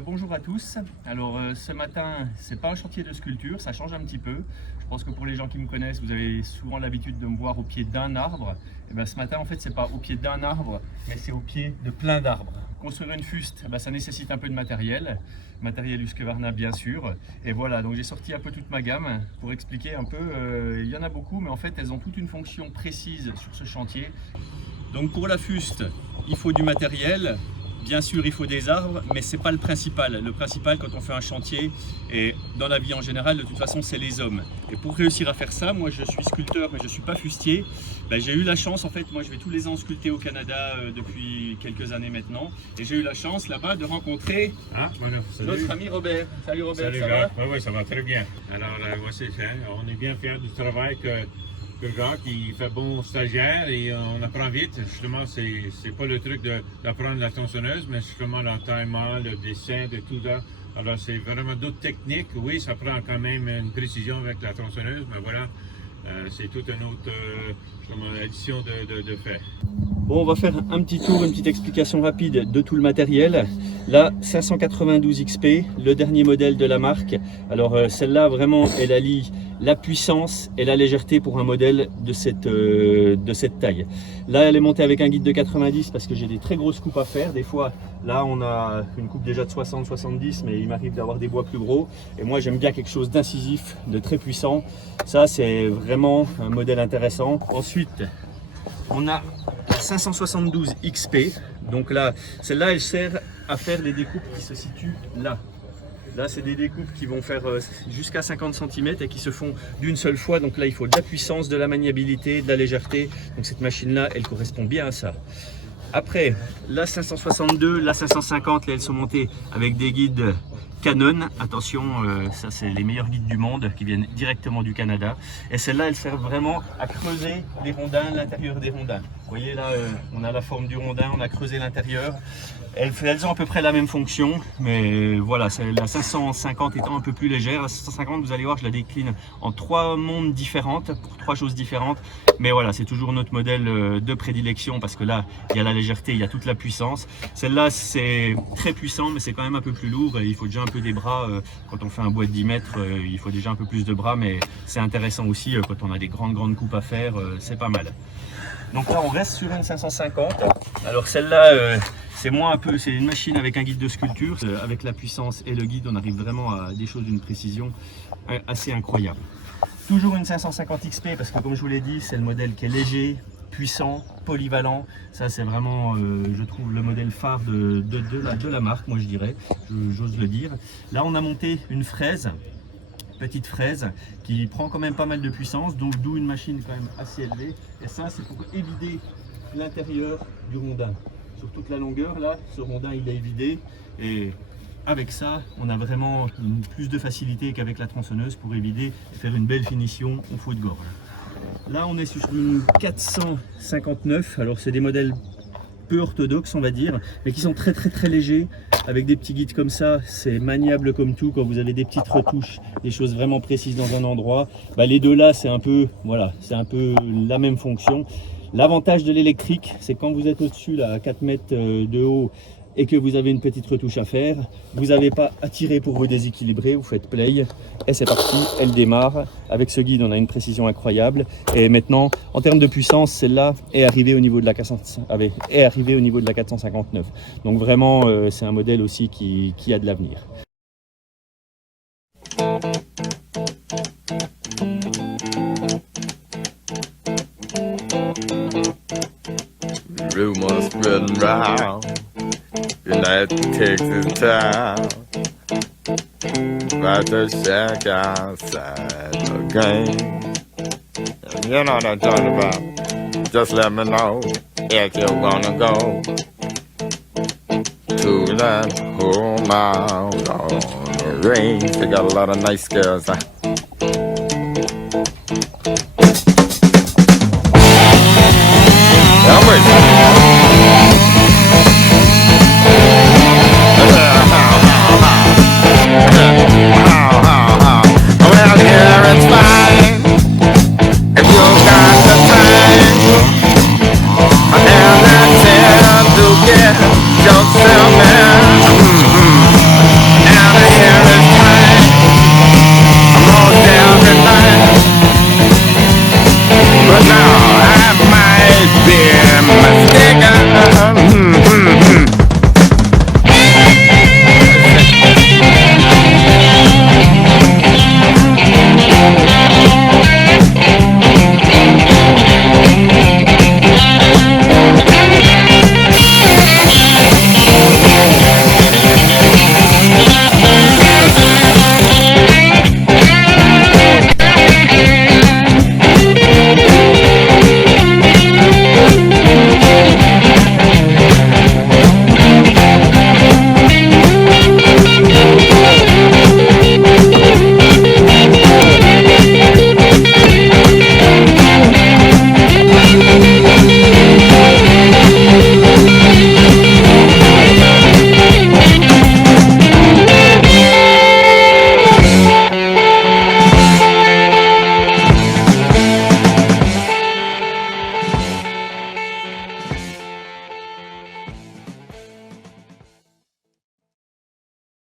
Bonjour à tous. Alors ce matin, c'est pas un chantier de sculpture, ça change un petit peu. Je pense que pour les gens qui me connaissent, vous avez souvent l'habitude de me voir au pied d'un arbre. Et ce matin, en fait, c'est pas au pied d'un arbre, mais c'est au pied de plein d'arbres. Construire une fuste, ça nécessite un peu de matériel Husqvarna bien sûr. Et voilà, donc j'ai sorti un peu toute ma gamme pour expliquer un peu. Il y en a beaucoup, mais en fait, elles ont toute une fonction précise sur ce chantier. Donc pour la fuste, il faut du matériel. Bien sûr, il faut des arbres, mais ce n'est pas le principal. Le principal, quand on fait un chantier, et dans la vie en général, de toute façon, c'est les hommes. Et pour réussir à faire ça, moi je suis sculpteur, mais je ne suis pas fustier. J'ai eu la chance, en fait, moi je vais tous les ans sculpter au Canada depuis quelques années maintenant. Et j'ai eu la chance là-bas de rencontrer notre ami Robert. Salut Robert, salut, ça va? Oui, ça va très bien. Alors, c'est fait. On est bien fiers du travail que Jacques, il fait bon stagiaire et on apprend vite. Justement, c'est pas le truc d'apprendre la tronçonneuse, mais justement l'entaillement, le dessin, de tout ça. Alors, c'est vraiment d'autres techniques. Oui, ça prend quand même une précision avec la tronçonneuse, mais voilà, c'est toute une autre addition de fait. Bon, on va faire un petit tour, une petite explication rapide de tout le matériel. Là, 592 XP, le dernier modèle de la marque. Alors celle-là, vraiment, elle allie la puissance et la légèreté pour un modèle de cette taille. Là, elle est montée avec un guide de 90 parce que j'ai des très grosses coupes à faire. Des fois, là, on a une coupe déjà de 60-70, mais il m'arrive d'avoir des bois plus gros. Et moi, j'aime bien quelque chose d'incisif, de très puissant. Ça, c'est vraiment un modèle intéressant. Ensuite, on a la 572 XP. Donc là, celle-là, elle sert à faire les découpes qui se situent là. Là, c'est des découpes qui vont faire jusqu'à 50 cm et qui se font d'une seule fois. Donc là, il faut de la puissance, de la maniabilité, de la légèreté. Donc cette machine-là, elle correspond bien à ça. Après, la 562, la 550, là, elles sont montées avec des guides Canon. Attention, ça c'est les meilleurs guides du monde qui viennent directement du Canada. Et celles-là, elles servent vraiment à creuser les rondins, l'intérieur des rondins. Vous voyez là, on a la forme du rondin, on a creusé l'intérieur. Elles ont à peu près la même fonction, mais voilà, la 550 étant un peu plus légère. La 550, vous allez voir, je la décline en 3 mondes différentes, pour 3 choses différentes. Mais voilà, c'est toujours notre modèle de prédilection parce que là, il y a la légèreté, il y a toute la puissance. Celle-là, c'est très puissant, mais c'est quand même un peu plus lourd et il faut déjà un peu des bras. Quand on fait un bois de 10 mètres, il faut déjà un peu plus de bras, mais c'est intéressant aussi quand on a des grandes coupes à faire, c'est pas mal. Donc là, on reste sur une 550. Alors celle-là, c'est une machine avec un guide de sculpture. Avec la puissance et le guide, on arrive vraiment à des choses d'une précision assez incroyable. Toujours une 550 XP parce que comme je vous l'ai dit, c'est le modèle qui est léger, puissant, polyvalent. Ça, c'est vraiment, je trouve, le modèle phare de la marque, moi je dirais, j'ose le dire. Là, on a monté une fraise. Petite fraise qui prend quand même pas mal de puissance, donc d'où une machine quand même assez élevée. Et ça, c'est pour évider l'intérieur du rondin. Sur toute la longueur, là, ce rondin il est évidé. Et avec ça, on a vraiment plus de facilité qu'avec la tronçonneuse pour évider et faire une belle finition au faux de gorge. Là, on est sur une 459. Alors, c'est des modèles peu orthodoxes, on va dire, mais qui sont très légers. Avec des petits guides comme ça, c'est maniable comme tout. Quand vous avez des petites retouches, des choses vraiment précises dans un endroit, les deux là, c'est un peu, voilà, c'est un peu la même fonction. L'avantage de l'électrique, c'est quand vous êtes au-dessus, là, à 4 mètres de haut, et que vous avez une petite retouche à faire, vous n'avez pas à tirer pour vous déséquilibrer, vous faites play, et c'est parti, elle démarre. Avec ce guide, on a une précision incroyable. Et maintenant, en termes de puissance, celle-là est arrivée au niveau de la 459. Donc vraiment, c'est un modèle aussi qui a de l'avenir. Rumors spreading round United Texas town about to shack outside the game. And you know what I'm talking about. Just let me know if you wanna go to that home out on the range. They got a lot of nice girls.